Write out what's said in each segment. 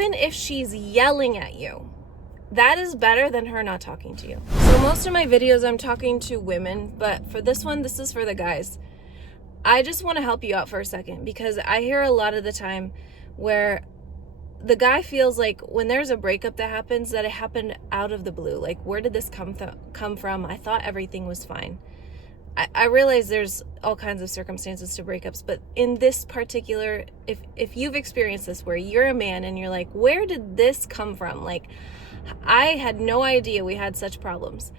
Even if she's yelling at you, that is better than her not talking to you. So most of my videos I'm talking to women, but for this one, this is for the guys. I just want to help you out for a second, because I hear a lot of the time where the guy feels like when there's a breakup that happens, that it happened out of the blue. Like, where did this come from? I thought everything was fine. I realize there's all kinds of circumstances to breakups, but in this particular, if you've experienced this where you're a man and you're like, where did this come from? Like, I had no idea we had such problems.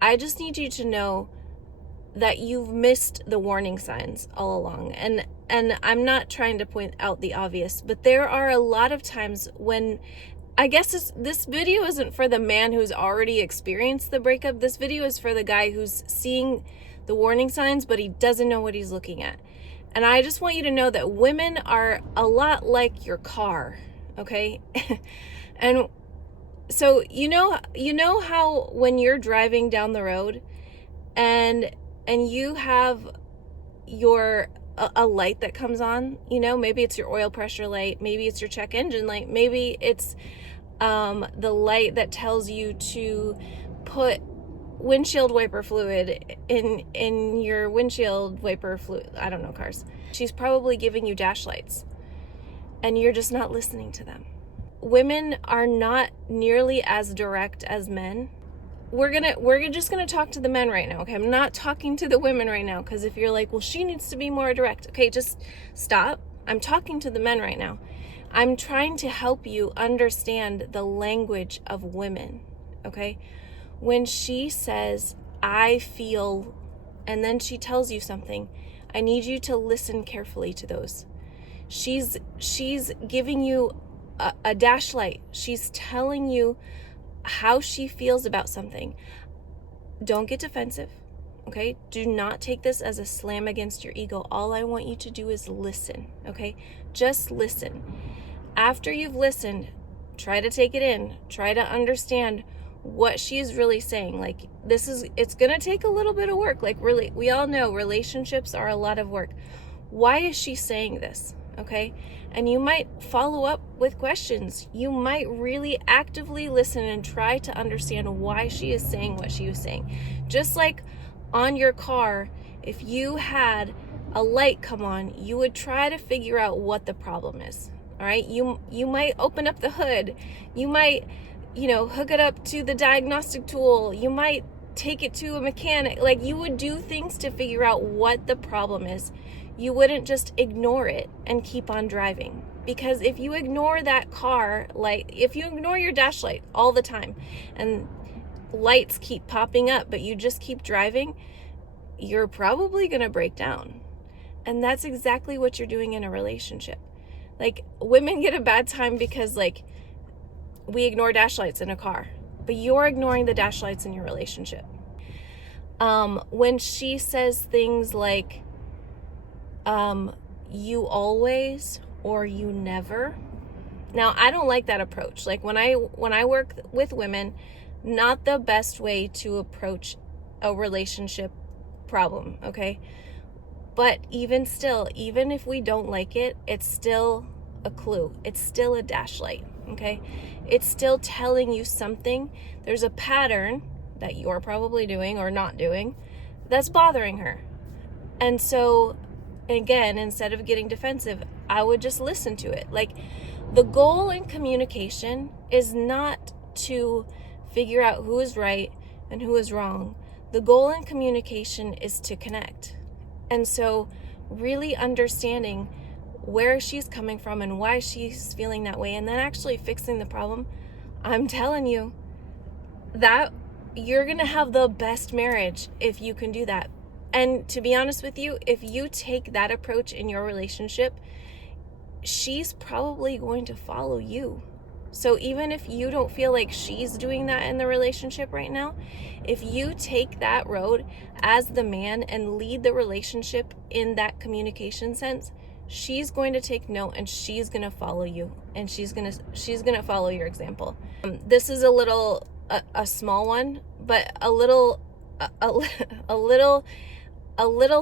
I just need you to know that you've missed the warning signs all along. And I'm not trying to point out the obvious, but there are a lot of times when, I guess this video isn't for the man who's already experienced the breakup. This video is for the guy who's seeing the warning signs, but he doesn't know what he's looking at. And I just want you to know that women are a lot like your car, okay? And so you know how when you're driving down the road and you have a light that comes on, maybe it's your oil pressure light, maybe it's your check engine light, maybe it's the light that tells you to put windshield wiper fluid in your windshield wiper fluid. I don't know cars. She's probably giving you dash lights and you're just not listening to them. Women are not nearly as direct as men. We're just gonna talk to the men right now, okay? I'm not talking to the women right now, because if you're like, well, she needs to be more direct, okay, just stop. I'm talking to the men right now. I'm trying to help you understand the language of women, okay? When she says, I feel, and then she tells you something, I need you to listen carefully to those. She's giving you a dash light. She's telling you how she feels about something. Don't get defensive, okay? Do not take this as a slam against your ego. All I want you to do is listen, okay? Just listen. After you've listened, try to take it in. Try to understand what she's really saying. Like, it's gonna take a little bit of work. Like, really, we all know relationships are a lot of work. Why is she saying this? Okay? And you might follow up with questions. You might really actively listen and try to understand why she is saying what she was saying. Just like on your car, if you had a light come on, you would try to figure out what the problem is. All right? You might open up the hood. You might hook it up to the diagnostic tool. You might take it to a mechanic. Like, you would do things to figure out what the problem is. You wouldn't just ignore it and keep on driving. Because if you ignore that car light, if you ignore your dash light all the time and lights keep popping up, but you just keep driving, you're probably going to break down. And that's exactly what you're doing in a relationship. Like, women get a bad time because, like, we ignore dash lights in a car, but you're ignoring the dash lights in your relationship. When she says things like, you always or you never. Now, I don't like that approach. Like, when I work with women, not the best way to approach a relationship problem, okay? But even still, even if we don't like it, it's still a clue. It's still a dash light, okay? It's still telling you something. There's a pattern that you're probably doing or not doing that's bothering her. And so, again, instead of getting defensive, I would just listen to it. Like, the goal in communication is not to figure out who is right and who is wrong. The goal in communication is to connect. And so really understanding where she's coming from and why she's feeling that way, and then actually fixing the problem, I'm telling you that you're going to have the best marriage if you can do that. And to be honest with you, if you take that approach in your relationship, she's probably going to follow you. So even if you don't feel like she's doing that in the relationship right now, if you take that road as the man and lead the relationship in that communication sense, she's going to take note and she's going to follow you, and she's going to follow your example. This is a small one, but a little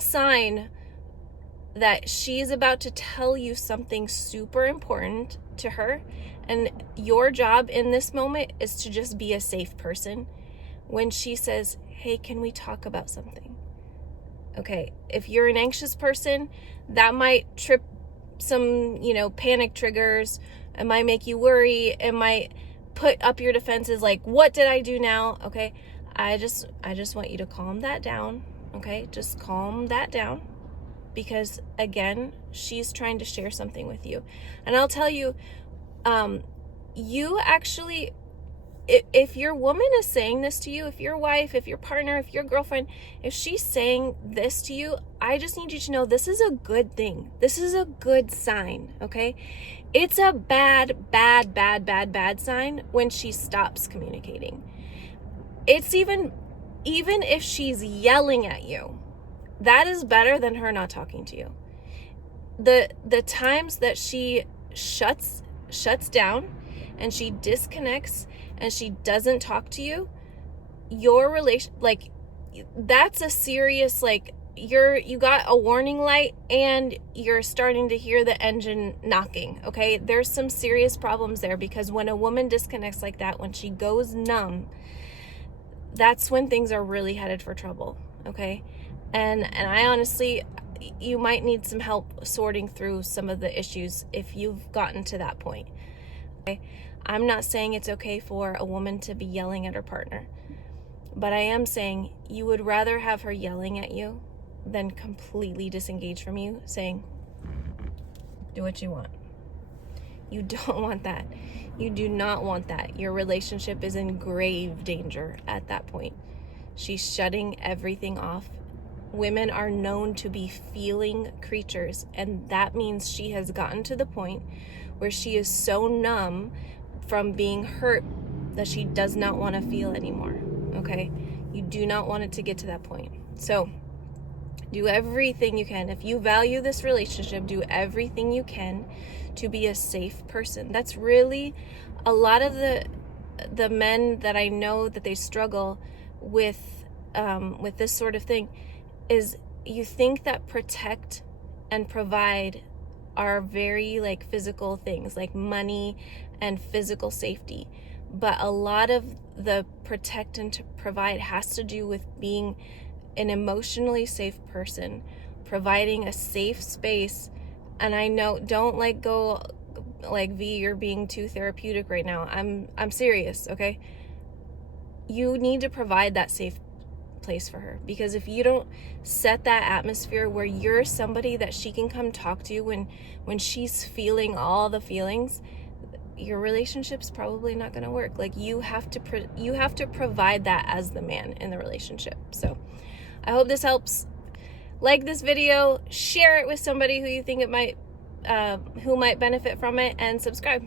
sign that she's about to tell you something super important to her, And your job in this moment is to just be a safe person. When she says, hey, can we talk about something? Okay, if you're an anxious person, that might trip some, panic triggers. It might make you worry. It might put up your defenses like, what did I do now? Okay, I just want you to calm that down. Okay, just calm that down. Because again, she's trying to share something with you. And I'll tell you, you actually, if your woman is saying this to you, if your wife, if your partner, if your girlfriend, if she's saying this to you, I just need you to know this is a good thing. This is a good sign, okay? It's a bad sign when she stops communicating. It's even if she's yelling at you, that is better than her not talking to you. The times that she shuts down and she disconnects and she doesn't talk to you, your relation, like, that's a serious, like, you got a warning light and you're starting to hear the engine knocking, okay? There's some serious problems there, because when a woman disconnects like that, when she goes numb, that's when things are really headed for trouble, okay? And I honestly, you might need some help sorting through some of the issues if you've gotten to that point. Okay? I'm not saying it's okay for a woman to be yelling at her partner, but I am saying you would rather have her yelling at you than completely disengage from you, saying, do what you want. You don't want that. You do not want that. Your relationship is in grave danger at that point. She's shutting everything off. Women are known to be feeling creatures, and that means she has gotten to the point where she is so numb from being hurt that she does not want to feel anymore, okay? You do not want it to get to that point. So do everything you can. If you value this relationship, do everything you can to be a safe person. That's really a lot of the men that I know that they struggle with this sort of thing, is you think that protect and provide are very like physical things, like money and physical safety. But a lot of the protect and to provide has to do with being an emotionally safe person, providing a safe space. And I know, don't like go like, V, you're being too therapeutic right now. I'm serious, okay? You need to provide that safe place for her, because if you don't set that atmosphere where you're somebody that she can come talk to when she's feeling all the feelings, your relationship's probably not going to work. Like, you have to provide that as the man in the relationship. So I hope this helps. Like this video, share it with somebody who you think it might who might benefit from it, and subscribe.